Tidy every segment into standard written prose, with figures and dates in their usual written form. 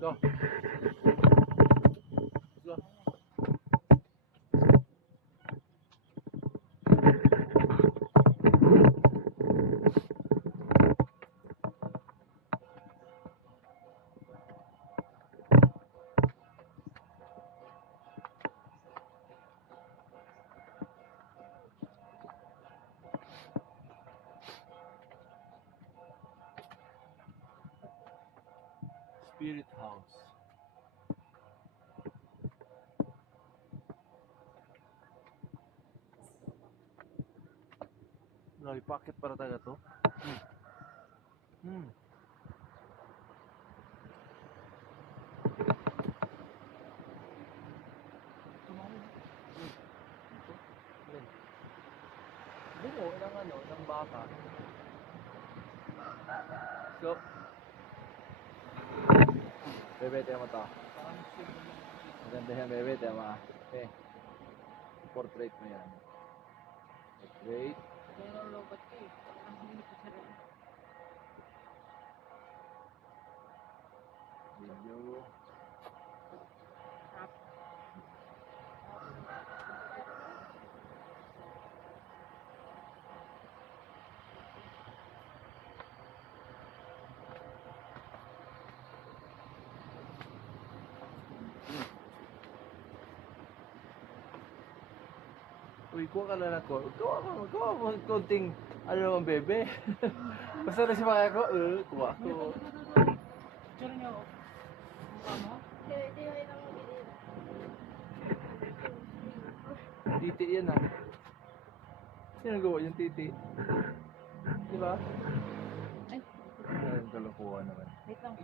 Go. Go. Spirit House. Lagi paket para taga to. Hmm. Bungo ng ano, ng baka. So, bebe, tema to. Maganda yan, bebe, tema. Okay. Portrait mo yan. Portrait. Video. Uy, kuha ka na lang ko. Kuha mo konting, ano naman, bebe. Basta na si Maya ko, kuha ko. Picture niyo ako. Ano? Titi yan ah. Sino gawa yung titi? Di ba? Ay, Ayun, kalokohan naman. wait lang.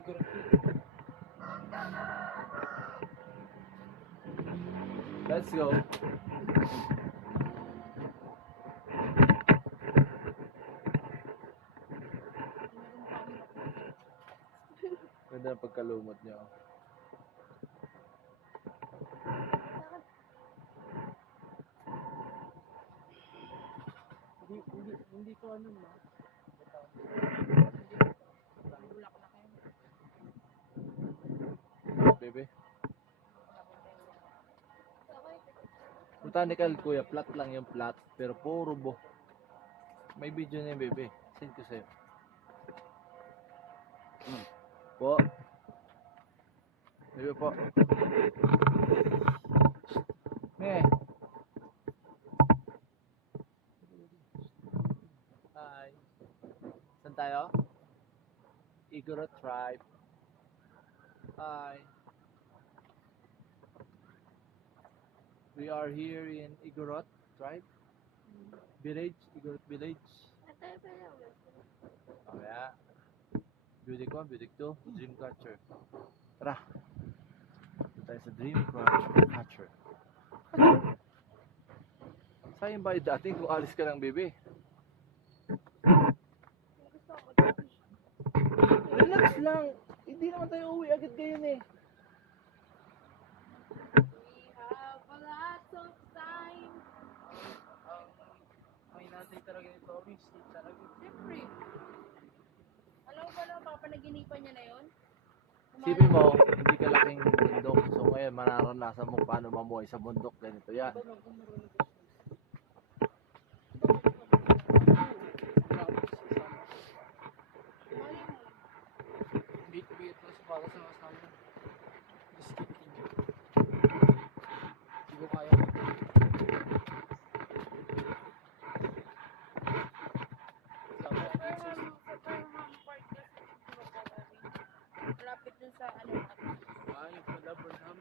Let's go. Ganda ng pagkalumot niya. Hindi ko ano ma. Bebe. Botanical kuya, flat lang yung flat. Pero puro bo. May video na yung bebe. Send ko sa'yo. Po. Bebe po. Eh. Hi. Saan tayo? Igorot Tribe. Hi. We are here in Igorot Tribe. Village, Igorot Village. Oh yeah. Beauty 1, Beauty 2, Dreamcatcher. Tara. Ito tayo sa Dreamcatcher. Sayang ba yung dati kung alis ka lang, bebe? Relax lang. Hindi naman tayo uwi agad ngayon eh. May natin talaga yung Tomis. Talaga. Siyempre. Alam mo ba na papanaginipan niya na yun? Sipin mo, hindi ka laking bundok. So ngayon, mararanasan mo paano mamuhay sa bundok. Ganito yan. Bit-bit na sa para sa kasama. Hindi ko kaya. Malapit dun sa ano. Ay, wala Burnham.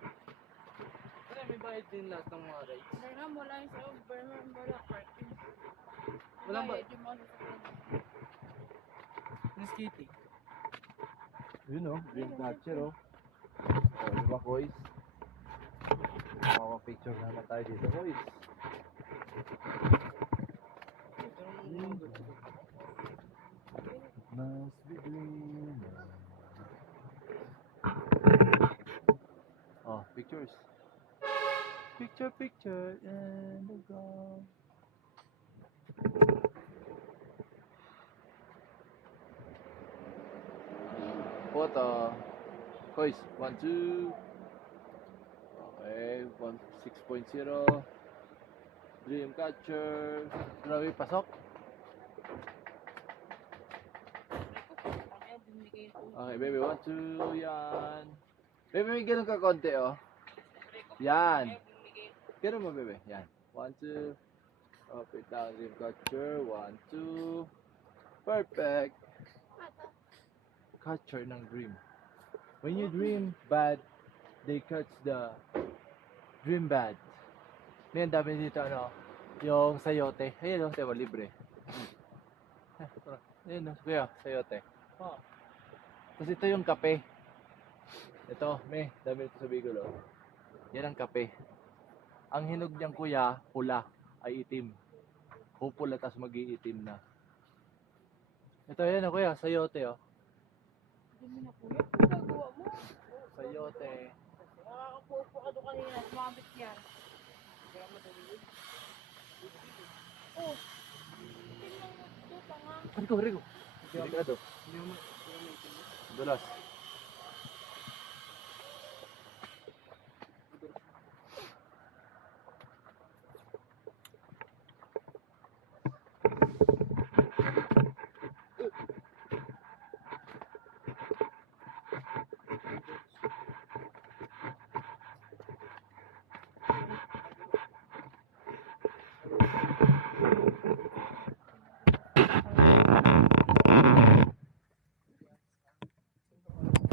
Pero may bayad din lahat ng mga rides. Burnham, wala yung sa Burnham, wala parking. Walang Bayad yung mga sasakyan. Miss Kitty. Yun o, Dreamcatcher o. O, di ba, boys? Makapapicture naman tayo dito, boys. Ito naman yung mga gusto. Must be dreaming. Oh, pictures. Picture in the ground. Photo. Kois, 1, 2. Okay, 6.0. Dreamcatcher. Grabe, pasok. Kaya bumigay ito. Okay, baby, 1, 2. Yan. Baby, may ganun ka konti, oh. Yan. Ganun mo, baby. Yan. 1, 2. Up it down, Dreamcatcher. 1, 2. Perfect. Catcher ng dream. When you dream bad, they catch the dream bad. Ngayon, dami dito, ano, yung sayote. Ayun, diba, libre. Ayun, kuya, sayote. Oh. Tapos ito yung kape. Ito, may, dami ito sa Bicol, oh. Yan ang kape. Ang hinog niyang kuya, pula, ay itim. Pupula, tapos mag-iitim na. Ito, yan, kuya, sayote, oh. Hindi mo na kuya. Ano nagawa mo? Sayote. Nakakapupo ka doon kanina. Sumabit yan. Oh. Tingnan mo ito, tanga. Rico, Rico. Delikado. Hindi mo maitim. Dulas.